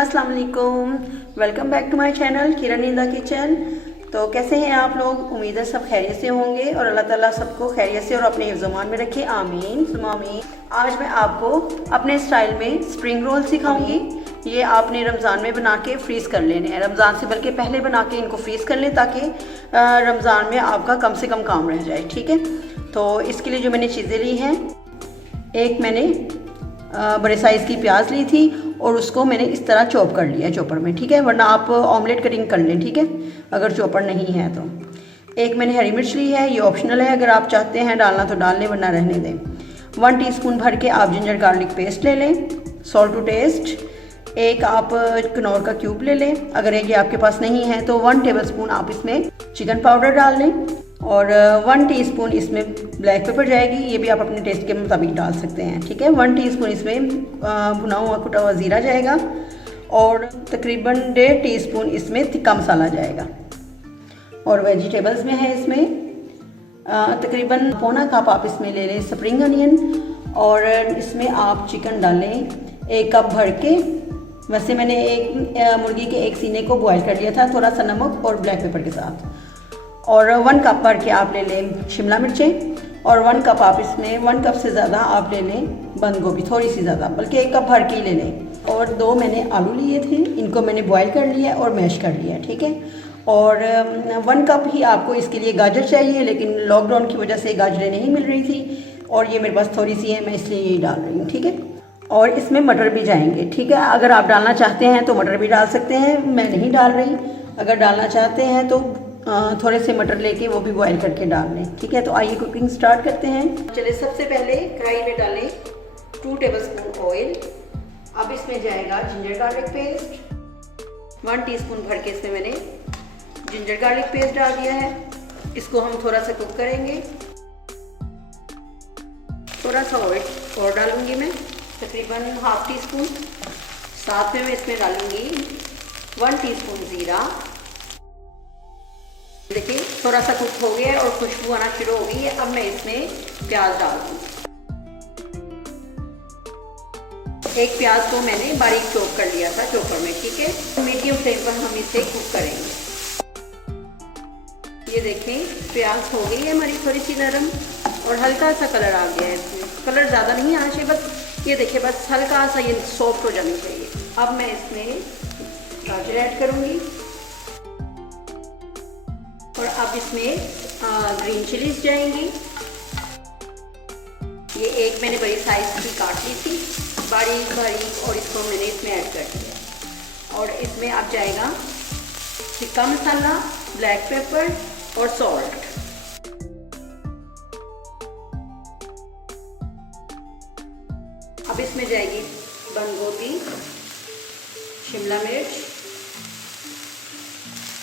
अस्सलाम वालेकुम, welcome back to my channel Kiran in the kitchen. तो कैसे हैं आप लोग? उम्मीद है सब खैरियत से होंगे और अल्लाह ताला सबको खैरियत से और अपने हिफ्ज़-ओ-मान में रखे, आमीन सुम्मा आमीन। आज मैं आपको अपने स्टाइल में स्प्रिंग रोल सिखाऊंगी। ये आपने रमज़ान में बना के फ्रीज़ कर लेने हैं, रमज़ान से बल्कि पहले बना के इनको फ्रीज़ कर लें ताकि रमज़ान में आपका कम से कम काम रह जाए। ठीक है, तो इसके लिए जो मैंने चीज़ें ली हैं, एक मैंने बड़े साइज़ की प्याज ली थी और उसको मैंने इस तरह चॉप कर लिया चॉपर में। ठीक है, वरना आप ऑमलेट कटिंग कर लें, ठीक है, अगर चॉपर नहीं है तो। एक मैंने हरी मिर्च ली है, ये ऑप्शनल है, अगर आप चाहते हैं डालना तो डाल लें वरना रहने दें। 1 टीस्पून भर के आप जिंजर गार्लिक पेस्ट ले लें, सॉल्ट टू टेस्ट। एक आप कनौर का क्यूब ले लें, अगर ये आपके पास नहीं है तो 1 टेबलस्पून आप इसमें चिकन पाउडर डाल लें और 1 टीस्पून इसमें ब्लैक पेपर जाएगी, ये भी आप अपने टेस्ट के मुताबिक डाल सकते हैं। ठीक है, 1 टीस्पून इसमें भुना हुआ कुटा हुआ ज़ीरा जाएगा और तकरीबन 1.5 टीस्पून इसमें तिक्का मसाला जाएगा। और वेजिटेबल्स में है इसमें तकरीबन पौना कप आप इसमें ले लें स्प्रिंग अनियन और इसमें आप चिकन डालें 1 कप भर के। वैसे मैंने एक मुर्गी के एक सीने को बॉयल कर लिया था, थोड़ा सा नमक और ब्लैक पेपर के साथ। और 1 कप भर के आप ले लें शिमला मिर्चें और 1 कप आप इसमें 1 कप से ज़्यादा आप ले लें बंद गोभी, थोड़ी सी ज़्यादा, बल्कि 1 कप भर के ही ले लें। और 2 मैंने आलू लिए थे, इनको मैंने बॉयल कर लिया और मैश कर लिया। ठीक है, और 1 कप ही आपको इसके लिए गाजर चाहिए, लेकिन लॉकडाउन की वजह से गाजरें नहीं मिल रही थी और ये मेरे पास थोड़ी सी है, मैं इसलिए यही डाल रही हूँ। ठीक है, और इसमें मटर भी जाएंगे। ठीक है, अगर आप डालना चाहते हैं तो मटर भी डाल सकते हैं, मैं नहीं डाल रही। अगर डालना चाहते हैं तो थोड़े से मटर लेके वो भी बॉयल करके डाल लें। ठीक है, तो आइए कुकिंग स्टार्ट करते हैं। चलिए, सबसे पहले कढ़ाई में डालें 2 टेबलस्पून ऑयल। अब इसमें जाएगा जिंजर गार्लिक पेस्ट, 1 टीस्पून भर के इसमें मैंने जिंजर गार्लिक पेस्ट डाल दिया है। इसको हम थोड़ा सा कुक करेंगे। थोड़ा सा ऑयल और डालूंगी मैं, तकरीबन 1/2 टीस्पून। साथ में मैं इसमें डालूंगी 1 टीस्पून ज़ीरा। देखिए थोड़ा सा कुक हो गया है और खुशबू आना शुरू हो गई है। अब मैं इसमें प्याज डाल दूँ। एक प्याज को मैंने बारीक चॉप कर लिया था चॉपर में। ठीक है, मीडियम फ्लेम पर हम इसे कुक करेंगे। ये देखें प्याज हो गई है हमारी थोड़ी सी नरम और हल्का सा कलर आ गया है इसमें। कलर ज़्यादा नहीं आना चाहिए, बस ये देखिए, बस हल्का सा ये सॉफ्ट हो जानी चाहिए। अब मैं इसमें गाजर ऐड करूँगी और अब इसमें ग्रीन चिलीज जाएंगी। ये एक मैंने बड़ी साइज की काट ली थी बारीक बारीक और इसको मैंने इसमें ऐड कर दिया। और इसमें अब जाएगा तिक्का मसाला, ब्लैक पेपर और सॉल्ट। अब इसमें जाएगी बंद गोभी, शिमला मिर्च,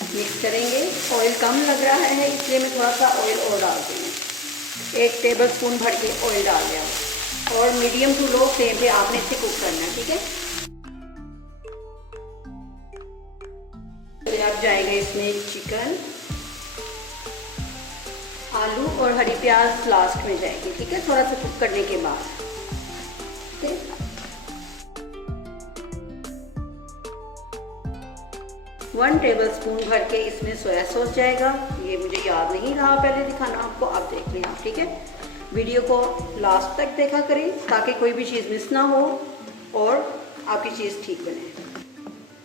मिक्स करेंगे। ऑयल कम लग रहा है इसलिए मैं थोड़ा सा ऑयल और डाल दूँगी। 1 टेबलस्पून भर के ऑयल डाल दिया और मीडियम टू लो फ्लेम पे आपने इसे कुक करना है। ठीक है, फिर अब जाएगा इसमें चिकन, आलू और हरी प्याज लास्ट में जाएगी। ठीक है, थोड़ा सा कुक करने के बाद। ठीक है, 1 टेबलस्पून भर के इसमें सोया सॉस जाएगा। ये मुझे याद नहीं रहा पहले दिखाना आपको, अब देख लें आप। ठीक है, वीडियो को लास्ट तक देखा करें ताकि कोई भी चीज़ मिस ना हो और आपकी चीज़ ठीक बने।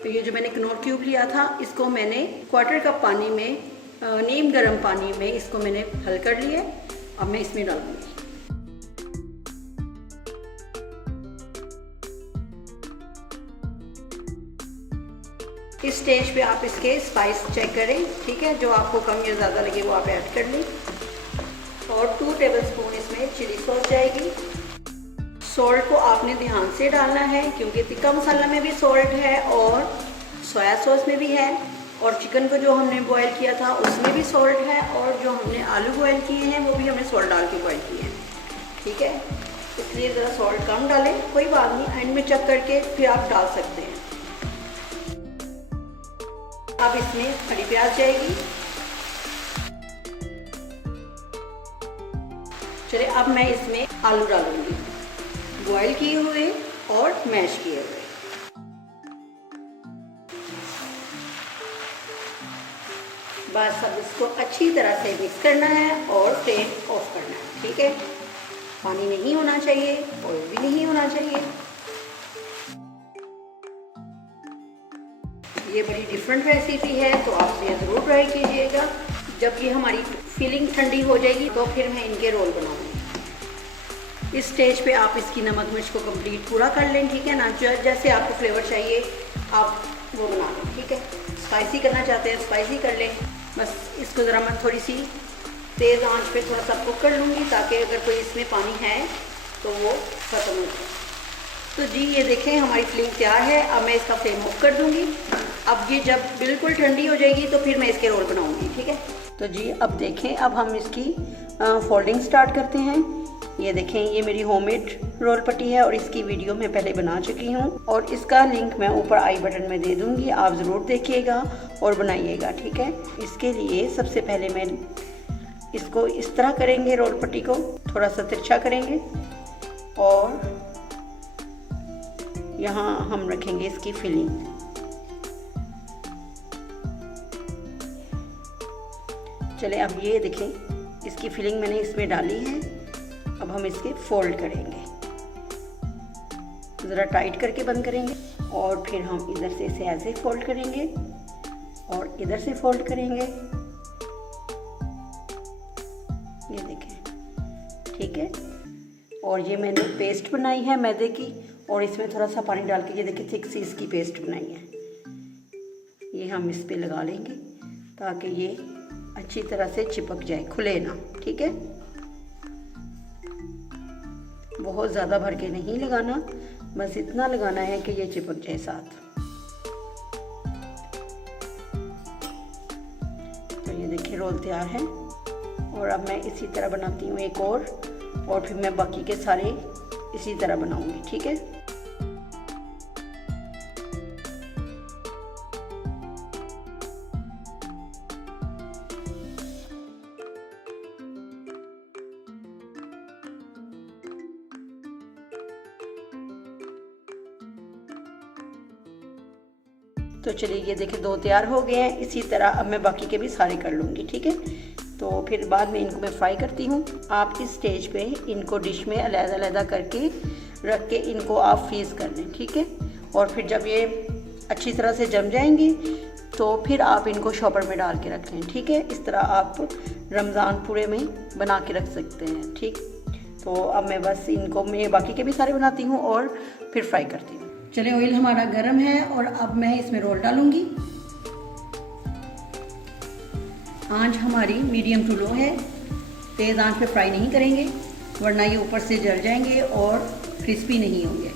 तो ये जो मैंने कनौर क्यूब लिया था, इसको मैंने 1/4 कप पानी में नीम गर्म पानी में इसको मैंने हल कर लिया। अब मैं इसमें डालूंगी। इस स्टेज पे आप इसके स्पाइस चेक करें। ठीक है, जो आपको कम या ज़्यादा लगे वो आप ऐड कर लें। और 2 टेबलस्पून इसमें चिली सॉस जाएगी। सॉल्ट को आपने ध्यान से डालना है क्योंकि तिक्का मसाला में भी सॉल्ट है और सोया सॉस में भी है और चिकन को जो हमने बॉयल किया था उसमें भी सॉल्ट है और जो हमने आलू बॉयल किए हैं वो भी हमने सॉल्ट डाल के बॉयल किए हैं। ठीक है, इसलिए ज़रा सॉल्ट कम डालें, कोई बात नहीं, एंड में चेक करके फिर आप डाल सकते हैं। अब इसमें हरी प्याज जाएगी। चलिए, अब मैं इसमें आलू डालूंगी, बॉयल किए हुए और मैश किए हुए। बस अब इसको अच्छी तरह से मिक्स करना है और फ्लेम ऑफ करना है, ठीक है। पानी नहीं होना चाहिए, ऑयल भी नहीं होना चाहिए। ये बड़ी डिफरेंट रेसिपी है, तो आप ये ज़रूर ट्राई कीजिएगा। जब ये हमारी फिलिंग ठंडी हो जाएगी तो फिर मैं इनके रोल बनाऊंगी। इस स्टेज पे आप इसकी नमक मिर्च को कंप्लीट पूरा कर लें, ठीक है ना। जैसे आपको फ्लेवर चाहिए आप वो बना लें, ठीक है। स्पाइसी करना चाहते हैं स्पाइसी कर लें। बस इसको ज़रा मैं थोड़ी सी तेज़ आंच पे थोड़ा सा कुक कर लूँगी, ताकि अगर कोई इसमें पानी है तो वो ख़त्म हो जाए। तो जी ये देखें हमारी फिलिंग तैयार है। अब मैं इसका फ्लेम ऑफ कर दूँगी। अब ये जब बिल्कुल ठंडी हो जाएगी तो फिर मैं इसके रोल बनाऊँगी, ठीक है। तो जी अब देखें, अब हम इसकी फोल्डिंग स्टार्ट करते हैं। ये देखें, ये मेरी होममेड रोल पट्टी है और इसकी वीडियो मैं पहले बना चुकी हूँ और इसका लिंक मैं ऊपर आई बटन में दे दूँगी। आप ज़रूर देखिएगा और बनाइएगा, ठीक है। इसके लिए सबसे पहले मैं इसको इस तरह करेंगे, रोल पट्टी को थोड़ा सा तिरछा करेंगे और यहाँ हम रखेंगे इसकी फिलिंग। चले अब ये देखें इसकी फिलिंग मैंने इसमें डाली है। अब हम इसके फोल्ड करेंगे, ज़रा टाइट करके बंद करेंगे और फिर हम इधर से इसे ऐसे फोल्ड करेंगे और इधर से फोल्ड करेंगे। ये देखें, ठीक है। और ये मैंने पेस्ट बनाई है मैदे की और इसमें थोड़ा सा पानी डाल के ये देखिए थिक सी इसकी पेस्ट बनाई है। ये हम इस पे लगा लेंगे ताकि ये अच्छी तरह से चिपक जाए, खुले ना, ठीक है। बहुत ज़्यादा भर के नहीं लगाना, बस इतना लगाना है कि ये चिपक जाए साथ। तो ये देखिए रोल तैयार है और अब मैं इसी तरह बनाती हूँ एक और फिर मैं बाकी के सारे इसी तरह बनाऊंगी, ठीक है। तो चलिए ये देखिए 2 तैयार हो गए हैं। इसी तरह अब मैं बाकी के भी सारे कर लूँगी, ठीक है। तो फिर बाद में इनको मैं फ्राई करती हूँ। आप इस स्टेज पे इनको डिश में अलग-अलग करके रख के इनको आप फ्रीज़ कर लें, ठीक है। और फिर जब ये अच्छी तरह से जम जाएंगी तो फिर आप इनको शॉपर में डाल के रख लें, ठीक है। इस तरह आप रमज़ान पूरे में बना के रख सकते हैं, ठीक। तो अब मैं बस इनको मैं बाकी के भी सारे बनाती हूँ और फिर फ्राई करती हूँ। चलिए ऑयल हमारा गर्म है और अब मैं इसमें रोल डालूंगी। आंच हमारी मीडियम टू लो है, तेज़ आंच पे फ्राई नहीं करेंगे वरना ये ऊपर से जल जाएंगे और क्रिस्पी नहीं होंगे।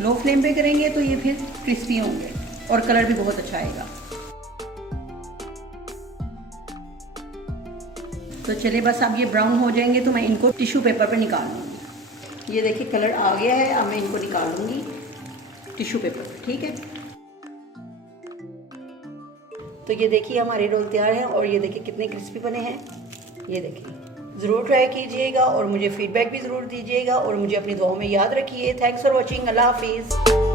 लो फ्लेम पे करेंगे तो ये फिर क्रिस्पी होंगे और कलर भी बहुत अच्छा आएगा। तो चलिए बस अब ये ब्राउन हो जाएंगे तो मैं इनको टिश्यू पेपर पे निकाल लूँगी। ये देखिए कलर आ गया है, अब मैं इनको निकाल लूँगी टिश्यू पेपर पे, ठीक है। तो ये देखिए हमारे रोल तैयार हैं और ये देखिए कितने क्रिस्पी बने हैं। ये देखिए ज़रूर ट्राई कीजिएगा और मुझे फीडबैक भी ज़रूर दीजिएगा और मुझे अपनी दुआओं में याद रखिए। Thanks for watching. अल्लाह हाफिज़।